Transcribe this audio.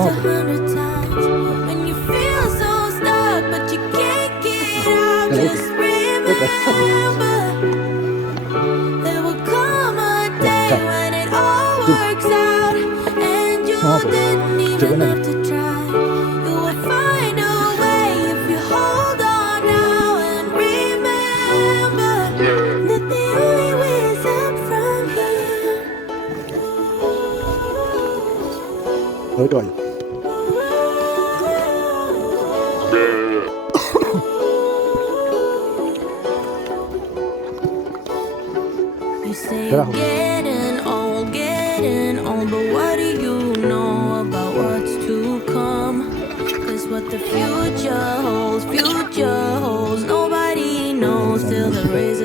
No. a hundred times. When you feel so stuck, but you can't get out, just remember there will come a day when it all works out, and you didn't even have to try. You will find a way if you hold on now and remember that the only way is up from here. Rồi. You say Thế là you're getting old, but what do you know about what's to come? 'Cause what the future holds, nobody knows till there is